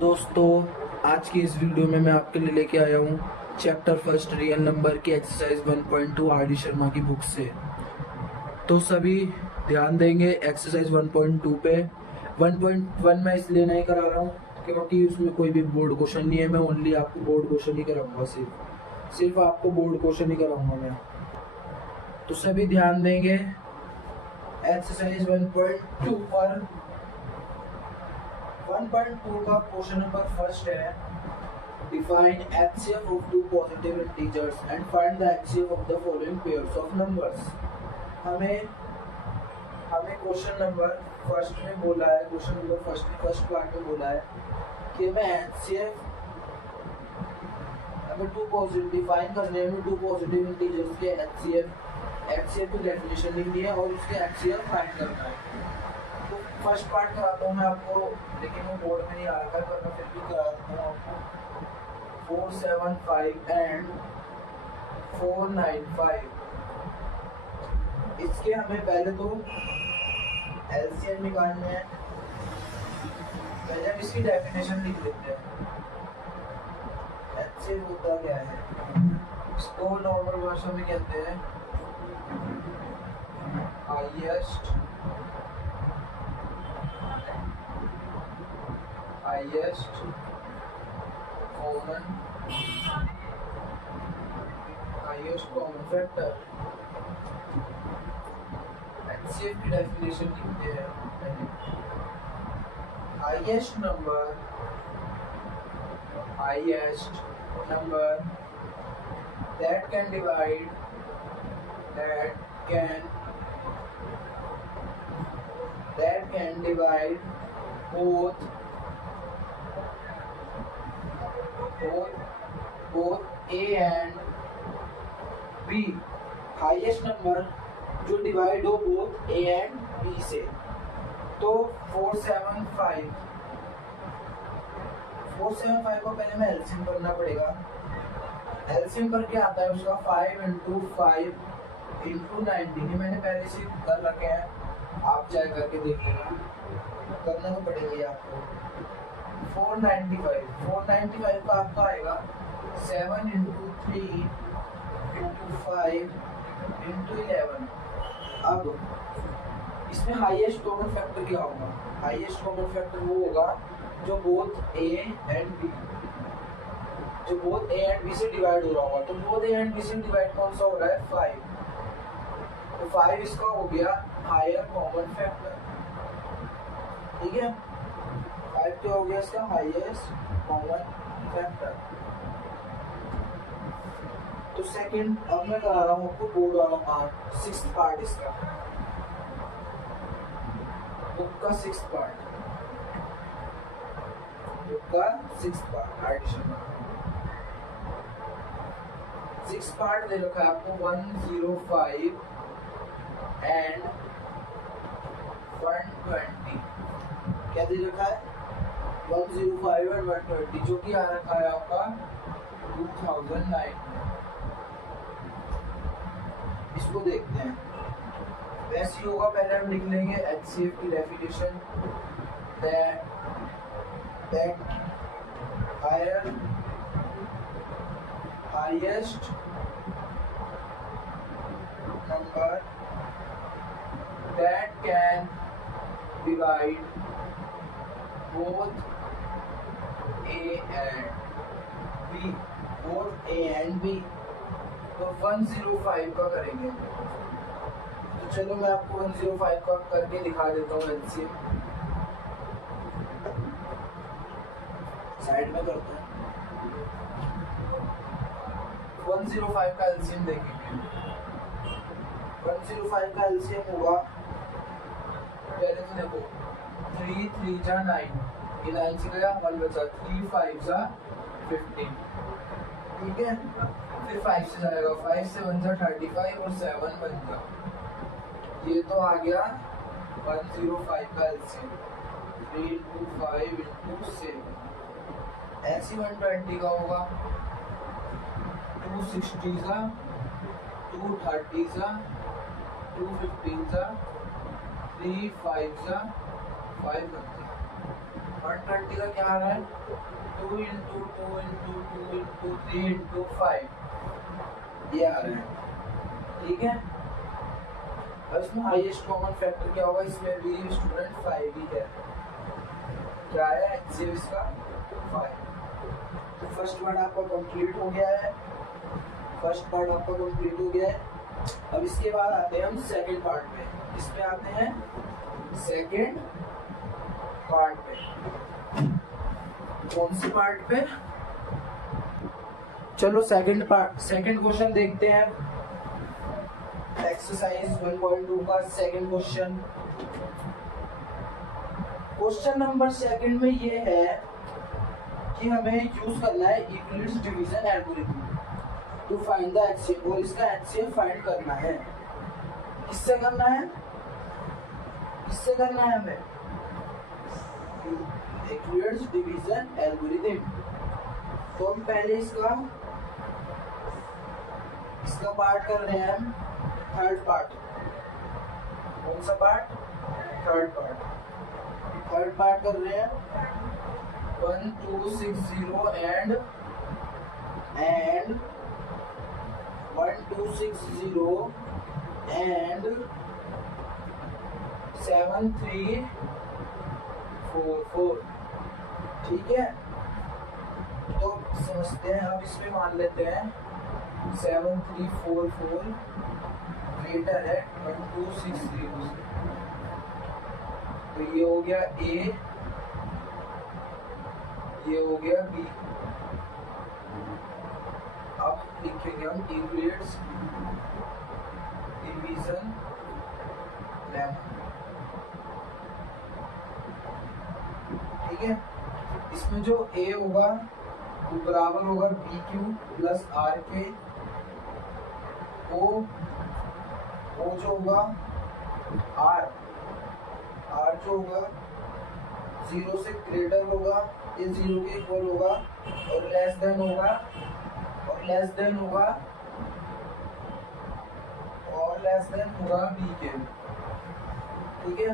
दोस्तों, आज की इस वीडियो में मैं आपके लिए लेके आया हूँ चैप्टर फर्स्ट रियल नंबर की एक्सरसाइज 1.2 आर डी शर्मा की बुक से। तो सभी ध्यान देंगे एक्सरसाइज 1.2 पे। 1.1 मैं इसलिए नहीं करा रहा हूँ क्योंकि उसमें कोई भी बोर्ड क्वेश्चन नहीं है। मैं ओनली आपको बोर्ड क्वेश्चन ही कराऊंगा, सिर्फ आपको बोर्ड क्वेश्चन ही कराऊंगा मैं। तो सभी ध्यान देंगे एक्सरसाइज 1.2 पर। 1.2 का क्वेश्चन नंबर फर्स्ट है, define HCF of two positive integers and find the HCF of the following pairs of numbers। हमें क्वेश्चन नंबर फर्स्ट में बोला है, क्वेश्चन नंबर फर्स्ट पार्ट में बोला है कि हमें HCF हमें टू पॉजिटिव डिफाइन करने में टू पॉजिटिव इंटीजर्स के HCF की डेफिनेशन लिखनी है और उसके HCF फाइंड करना है। तो फर्स्ट पार्ट कराता हूँ मैं आपको, लेकिन वो बोर्ड में नहीं आ रहा है, पर मैं फिर भी करा देता हूँ आपको। 475 एंड 495, इसके हमें पहले तो LCM निकालने हैं। पहले हम इसकी डेफिनेशन लिख लेते हैं। HCF होता क्या है, इसको नॉर्मल भाषा में कहते हैं हाईएस्ट कॉमन फैक्टर। HCF की डेफिनेशन लिखते हैं, highest number that can divide both A and B। Highest number जो डिवाइड हो बोथ A and B से। तो 475 को पहले में एलसीएम करना पड़ेगा। एलसीएम करके आता है उसका 5 × 5 × 90। मैंने पहले से कर रखे हैं, आप चाहे करके देख लेना, करना तो पड़ेगा आपको। 495 का आपका आएगा 7 × 3 × 5 × 11। अब इसमें हाईएस्ट कॉमन फैक्टर क्या होगा? हाईएस्ट कॉमन फैक्टर वो होगा जो बोथ A एंड B से डिवाइड हो रहा होगा। तो बोथ A एंड B से डिवाइड कौन सा हो रहा है? 5। तो 5 इसका हो गया हायर कॉमन फैक्टर, ठीक है। 5 क्या हो गया इसका? Highest common factor. तो सेकंड अब मैं करा रहा हूँ आपको बोर्ड वाला पार्ट, 6th पार्ट इसका, बुक का 6th part addition. 6th part दे रखा है आपको 105 एंड 120। क्या दे रखा है? 105 एंड 120, जो कि आ रखा है आपका 2009। इसको देखते हैं, वैसे ही होगा। पहले हम लिख लेंगे HCF की definition, that highest number that can divide both A and B। तो 105 का करेंगे। तो चलो मैं आपको 105 का करके दिखा देता हूँ। LCM साइड में करते हैं। 105 का LCM देखेंगे। 105 का LCM होगा, पहले तो देखो 3 3 जा 9, ये 9 से गया 1 बचा, 3 5 जा 15, ठीक है। फिर 5 से जाएगा, 5 से 1 जा 35 और 7 बन जा। ये तो आ गया 105 का LCM। 3 × 5 × 7। ऐसी 120 का होगा 260 जा 230 जा 215 जा 3 5 जा 5 बनता है। 120 का क्या आ रहा है, 2 इंटू 2 इंटू 2 इंटू 3 इंटू 5 ये आ रहा है। ठीक है, अब इसमें हाईएस्ट कॉमन फैक्टर क्या होगा, इसमें भी स्टूडेंट 5 ही है। क्या है एचसीएफ इसका 5। तो फर्स्ट पार्ट आपका कंप्लीट हो गया है, फर्स्ट पार्ट आपका कंप्लीट हो गया है। अब इसके बाद आते हैं हम सेकंड पार्ट पे। इस पे आते हैं सेकंड पार्ट पे। कौन सी पार्ट पे, चलो सेकंड क्वेश्चन देखते हैं। एक्सरसाइज 1.2 का second question. Question number second में ये है कि हमें यूज करना है Euclid's division algorithm to find the HCF, और इसका एचसीएफ फाइंड करना है। किससे करना है, किससे करना है हमें, यूक्लिड्स डिवीजन एल्गोरिथम। तो हम पहले इसका पार्ट कर रहे हैं हम, थर्ड पार्ट। कौन सा पार्ट, थर्ड पार्ट कर रहे हैं। 1 2 6 0 एंड 1 2 6 0 एंड 7 3 4 4। ठीक है, तो समझते हैं, अब इसमें मान लेते हैं 7 3 4 4 ग्रेटर है 1 2 6 0 से। तो ये हो गया ए, ये हो गया बी। अब लिखेंगे हम यूक्लिड्स डिवीजन लेमा। ठीक है, इसमें जो ए होगा वो बराबर होगा बी क्यू प्लस आर के। ओ जो होगा आर जो होगा 0 से ग्रेटर होगा, ये 0 के इक्वल होगा, और लेस देन होगा बी के। ठीक है,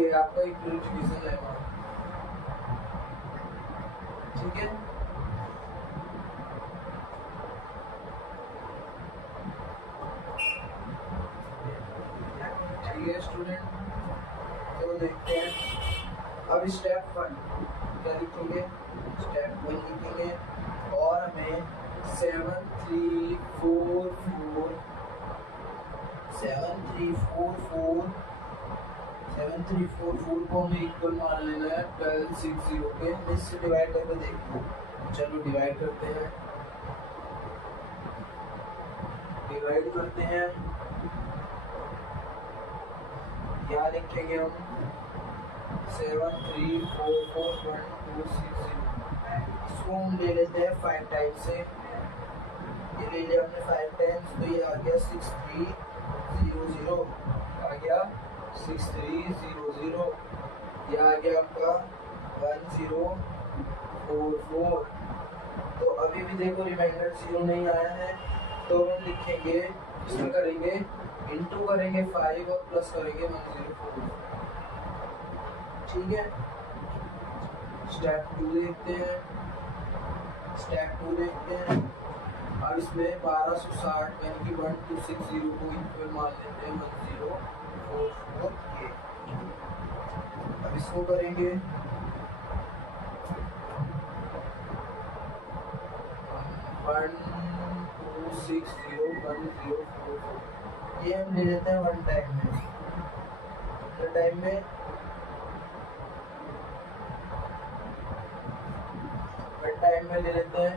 ये आपका यूक्लिड डिवीजन लेमा। ठीक है, स्टूडेंट, तो देखते हैं। अब स्टेप 1 क्या लिखेंगे, स्टेप 1 लिखेंगे, और हमें 7 3 4 4 को हमें इक्वल मान लेना है 12 6 0 के। इससे डिवाइड करके देखते हैं। चलो डिवाइड करते हैं, यहाँ लिखेंगे हम 7 3 4 4 1 2 6 0। इसको हम ले लेते हैं 5 टाइम्स से। ये ले लिया हमने 5 टाइम्स, तो ये आ गया 6 3 0 0, आ गया 6 3 0 0। ये आ गया आपका 1 0 4 4। तो अभी भी देखो रिमाइंडर 0 नहीं आया है, तो हम लिखेंगे, इसमें करेंगे इंटू करेंगे 5 और प्लस करेंगे 104। ठीक है, स्टेप 2 देखते हैं। अब इसमें 1260 यानी कि 1260 को इक्वल मान लेते हैं 1044 के। अब इसको करेंगे 1 2 6 0 1 0 4 4। ये हम ले लेते हैं वन टाइम में ले लेते हैं।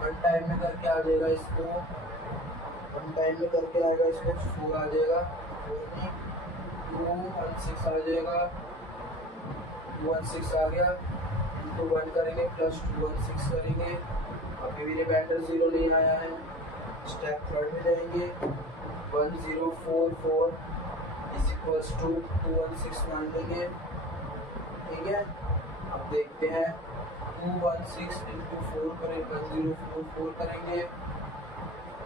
वन टाइम में करके आ जाएगा इसको, 4 आ जाएगा, 216 आ जाएगा, 216 आ गया, तो 1 करेंगे प्लस 216 करेंगे। अभी भी रिमाइंडर 0 नहीं आया है। स्टेप 3 में जाएंगे, 1044 इज इक्वल्स टू 216 मान लेंगे। ठीक है, अब देखते हैं 216 इंटू 4 करें 1044 करेंगे,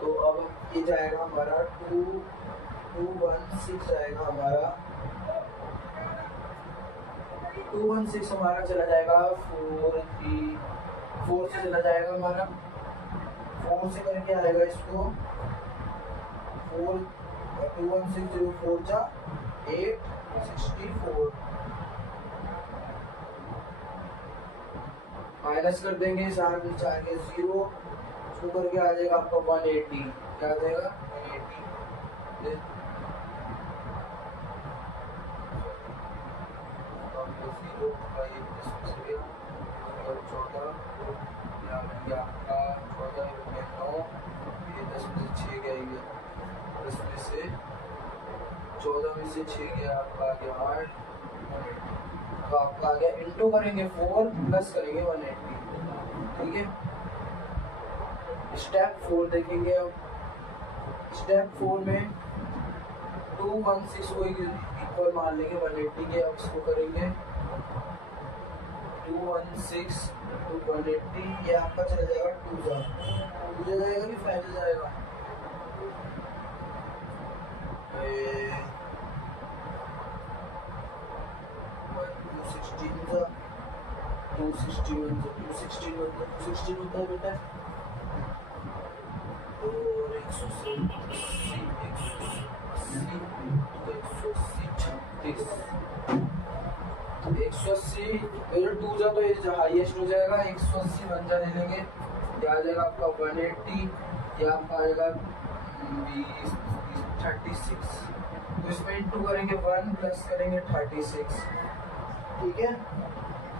तो अब ये जाएगा हमारा 216 जाएगा हमारा 216 हमारा चला जाएगा 4 से चला जाएगा हमारा 4 से करके आएगा इसको 4 216 जा 864 माइनस कर देंगे 4 के 0 उसको करके आ जाएगा आपका 180 क्या आ जाएगा 180 14 में से 6 गया आपका आ गया 8 तो आपका आ गया इंटू करेंगे 4 प्लस करेंगे 180 ठीक है। स्टेप 4 देखेंगे अब स्टेप 4 में 216 को इक्वल मान लेंगे 180 के। अब इसको करेंगे 216 to 180 ये आपका चला जाएगा 2 जाएगा कि 5 जाएगा 216 होता है बेटा और 180 2 जा तो ये हाईएस्ट हो जाएगा 180 बन जा ले लेंगे ये आ जाएगा आपका 180 ये आपका आएगा 36 तो इसमें इंटू करेंगे 1 प्लस करेंगे 36 ठीक है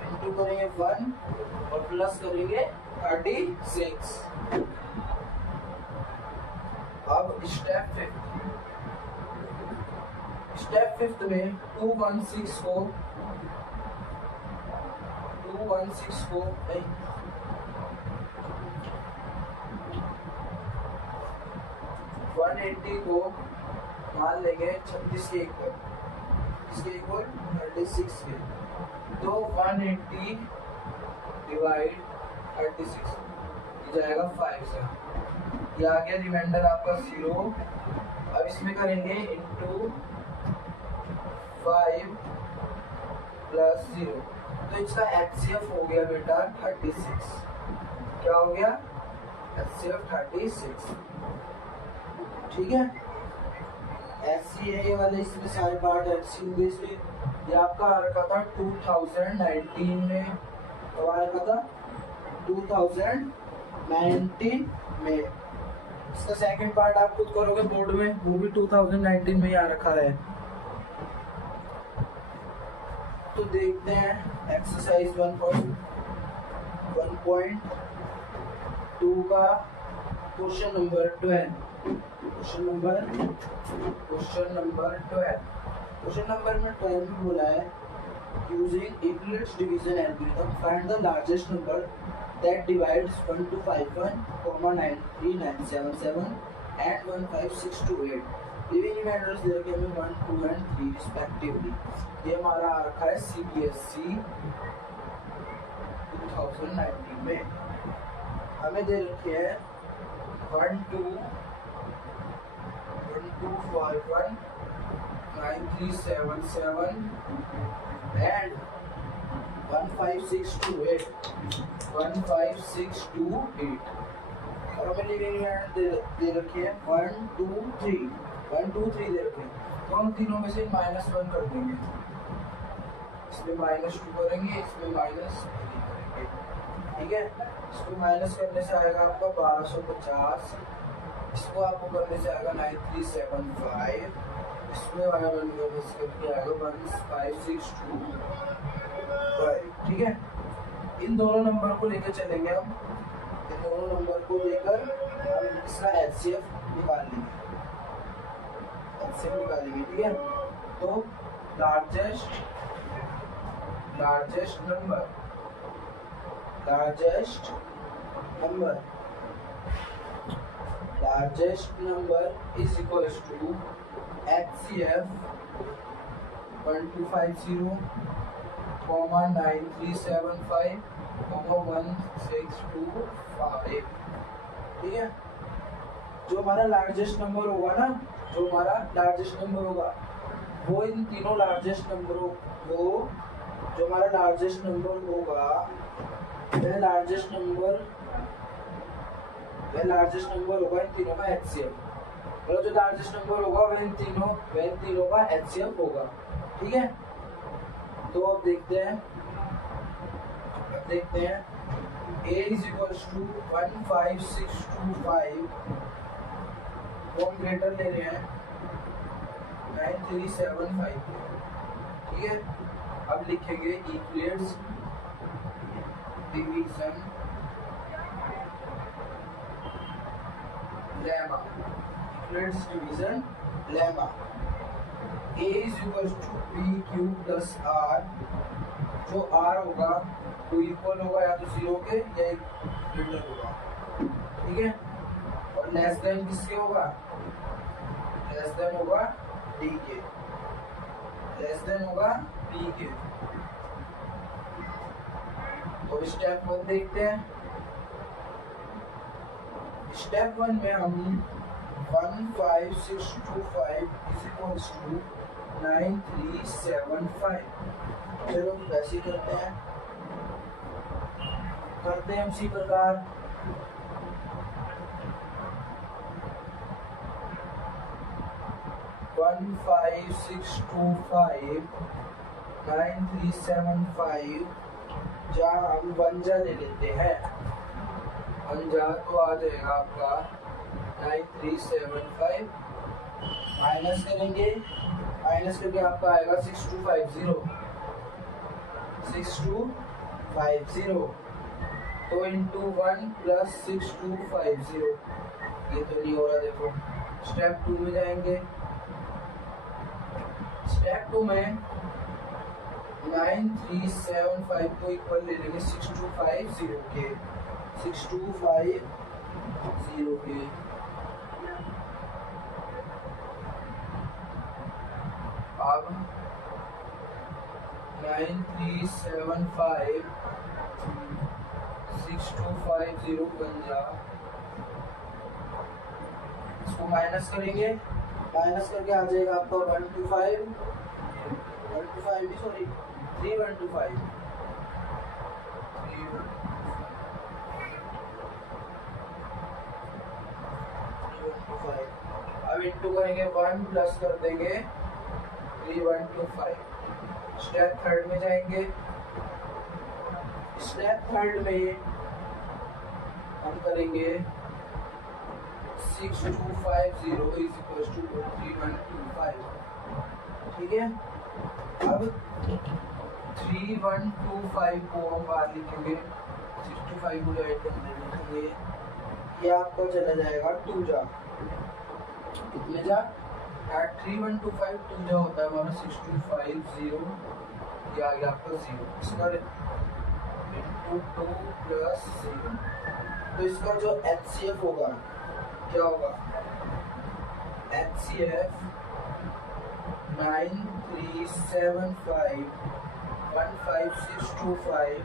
इंटू करेंगे 1 और प्लस करेंगे 36। अब स्टेप 5 में 216 को 180 को मान लेंगे 36 के इक्वल 36 के तो 180 डिवाइड 36 ये जाएगा 5 से ये आ गया रिमाइंडर आपका 0। अब इसमें करेंगे इंटू 5 प्लस 0 तो इसका HCF हो गया बेटा 36 क्या हो गया HCF 36 ठीक है। SCA वाले इसमें सारे पार्ट HC होंगे इसमें ये आपका आ रखा था 2019 में तो आ रखा था 2019 में इसका सेकंड पार्ट आप खुद करोगे बोर्ड में वो भी 2019 में ही आ रखा है। तो देखते हैं एक्सरसाइज 1.2 का क्वेश्चन नंबर 12 में 12 में बोला है using Euclid's division algorithm find the largest number that divides 1251, 9397 and 15628 living reminders दे रखे हमें 1, 2 and 3 रिस्पेक्टिवली। ये हमारा आ रखा है CBSE 2019 में हमें दे रखे हैं 1251 9377 and 15628 और हमें लिविंग रिमाइंडर दे रखे हैं 1, 2, 3 दे रखे हैं तो हम तीनों में से -1 कर देंगे इसमें -2 करेंगे इसमें -3 करेंगे ठीक है। इसको माइनस करने से आएगा आपका 1250 इसको आपको करने से आएगा 9375 इसमें आएगा करके आएगा 15625 ठीक है। इन दोनों नंबर को लेकर चलेंगे हम इन दोनों नंबर को लेकर हम इसका HCF निकालेंगे ठीक है। तो largest number is equals to HCF 1250, 9375, 1625 ठीक है। जो हमारा लार्जेस्ट नंबर होगा ना वो इन तीनों लार्जेस्ट नंबरों को जो हमारा लार्जेस्ट नंबर होगा वह लार्जेस्ट नंबर होगा इन तीनों का एचसीएफ। मतलब जो लार्जेस्ट नंबर होगा वह इन तीनों का एचसीएफ होगा। ठीक है, तो अब देखते हैं a इज इक्वल्स टू 15625 को हम ग्रेटर ले रहे हैं 9375। ठीक है, अब लिखेंगे Euclid's division lemma. a is equals to b cube plus r, जो r होगा वो इक्वल होगा या तो 0 के या एक ग्रेटर होगा। ठीक है, और लेस देन किसके होगा? लेस देन होगा d के, तो स्टेप 1 देखते हैं। स्टेप 1 में हम 15625 इज इक्वल्स टू 9375। चलो वैसे करते हैं इसी प्रकार। 15625 9375 जहाँ हम 1 जा ले लेते हैं, 1 जा तो आ जाएगा आपका 9375, माइनस करेंगे, माइनस करके आपका आएगा 6250। तो इंटू 1 प्लस 6250, ये तो नहीं हो रहा। देखो स्टेप 2 में जाएंगे। स्टेप 2 में 9375 को इक्वल ले लेंगे 6250 के, अब 9375 6250 बन जा, इसको माइनस करेंगे, माइनस करके आ जाएगा आपका 3125325। अब इंटू करेंगे 1 प्लस कर देंगे 3125। स्टेप 3 में जाएंगे। स्टेप 3 में हम करेंगे 6250 इज इक्वल्स टू 3125। ठीक है, अब 3125 को हम बाहर लिखेंगे, 65 को डिवाइड कर देंगे, ये आपको चला जाएगा 2 जा, कितने जा? 3125 2 जा होता है हमारा 6250, ये आ गया आपका 0, इसका इंटू 2 प्लस 0। तो इसका जो एचसीएफ होगा क्या होगा? HCF 9375 15625,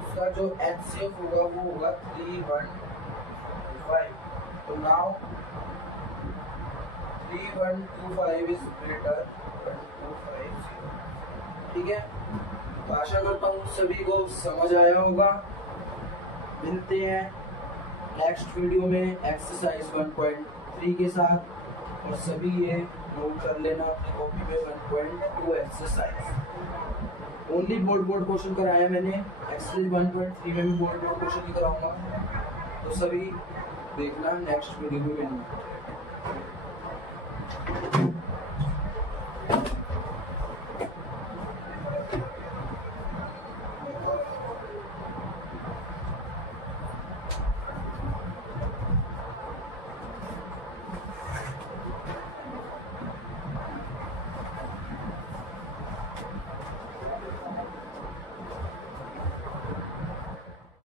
उसका जो HCF होगा वो होगा 3125। तो नाउ 3125 इज ग्रेटर 1250। ठीक है, तो आशा करता हूँ सभी को समझ आया होगा। मिलते हैं नेक्स्ट वीडियो में एक्सरसाइज 1.3 के साथ, और सभी ये नोट कर लेना अपनी कॉपी में 1.2 एक्सरसाइज। ओनली बोर्ड क्वेश्चन कराया मैंने, एक्सरसाइज 1.3 में भी बोर्ड क्वेश्चन ही कराऊंगा, तो सभी देखना नेक्स्ट वीडियो में।